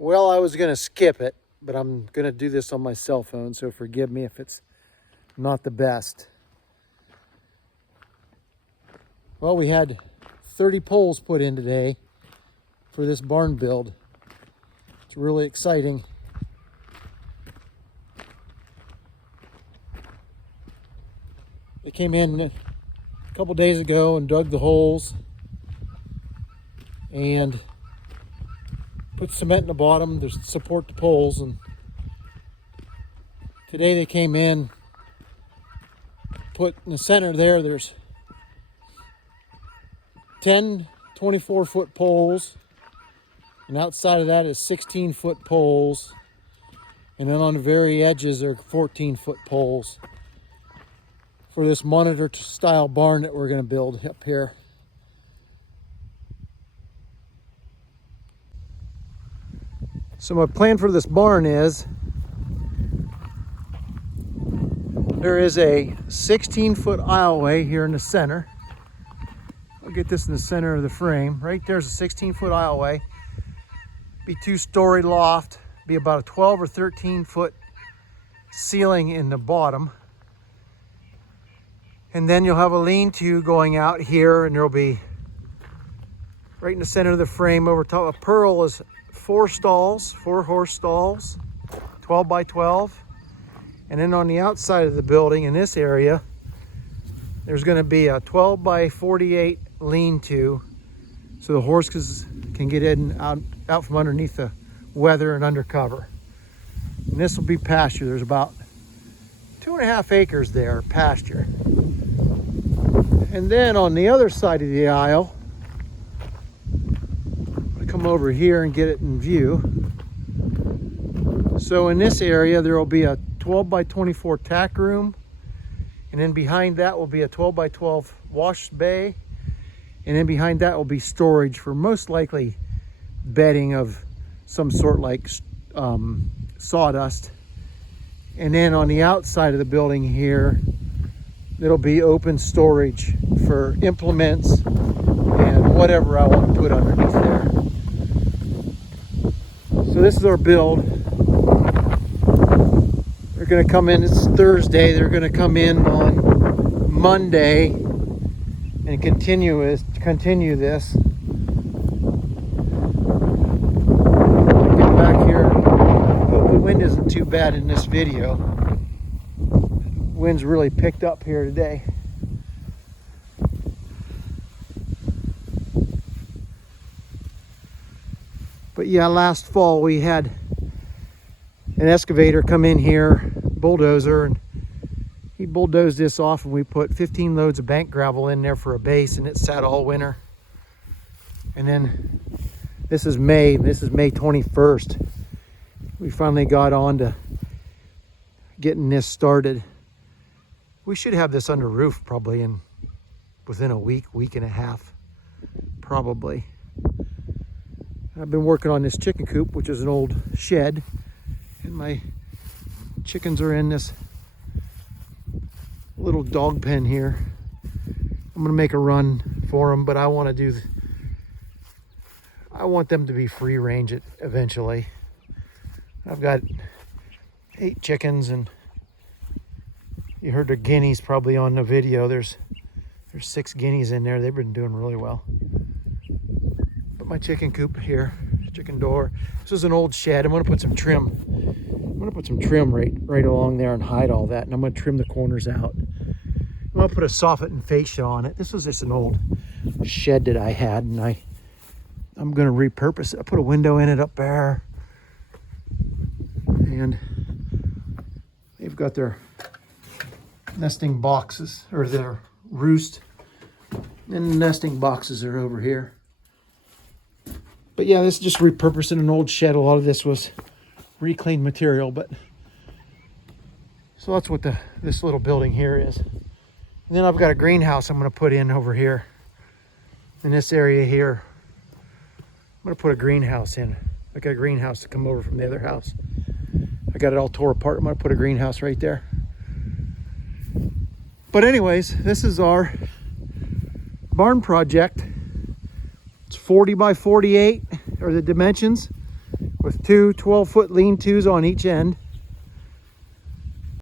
Well, I was going to skip it, but I'm going to do this on my cell phone, so forgive me if it's not the best. Well, we had 30 poles put in today for this barn build. It's really exciting. They came in a couple days ago and dug the holes and put cement in the bottom to support the poles, and today they came in, put in the center there's 10 24-foot poles, and outside of that is 16-foot poles, and then on the very edges are 14-foot poles for this monitor style barn that we're going to build up here. So my plan for this barn is there is a 16-foot aisleway here in the center. I'll get this in the center of the frame. Right there's a 16-foot aisleway. Be 2-story loft. Be about a 12 or 13-foot ceiling in the bottom. And then you'll have a lean-to going out here, and there'll be right in the center of the frame over top. A Pearl is 4 horse stalls, 12 by 12. And then on the outside of the building in this area, there's going to be a 12 by 48 lean-to, so the horses can get in out from underneath the weather and under cover. And this will be pasture. There's about 2.5 acres there, pasture. And then on the other side of the aisle, I'm going to come over here and get it in view. So in this area, there will be a 12 by 24 tack room. And then behind that will be a 12 by 12 wash bay. And then behind that will be storage for most likely bedding of some sort, like sawdust. And then on the outside of the building here, it'll be open storage for implements and whatever I want to put underneath there. So this is our build. They're going to come in, it's Thursday, they're going to come in on Monday and continue this. Get back here. Hope the wind isn't too bad in this video. Wind's really picked up here today. But yeah, last fall we had an excavator come in here, bulldozer, and he bulldozed this off, and we put 15 loads of bank gravel in there for a base, and it sat all winter. And then this is May 21st. We finally got on to getting this started. We should have this under roof probably within a week and a half, probably. I've been working on this chicken coop, which is an old shed, and my chickens are in this little dog pen here. I'm gonna make a run for them, but I want them to be free range eventually. I've got 8 chickens, and you heard the guineas probably on the video. There's 6 guineas in there. They've been doing really well. But my chicken coop here, chicken door. This is an old shed. I'm gonna put some trim. I'm gonna put some trim right along there and hide all that. And I'm gonna trim the corners out. I'm gonna put a soffit and fascia on it. This was just an old shed that I had, and I'm gonna repurpose it. I put a window in it up there, and they've got their nesting boxes, or their roost, and the nesting boxes are over here. But yeah, this is just repurposing an old shed. A lot of this was reclaimed material, but so that's what this little building here is. And then I've got a greenhouse I'm going to put in over here in this area here. I'm going to put a greenhouse in. I got a greenhouse to come over from the other house. I got it all tore apart. I'm going to put a greenhouse right there. But anyways, this is our barn project. It's 40 by 48 are the dimensions. with two 12-foot lean-tos on each end.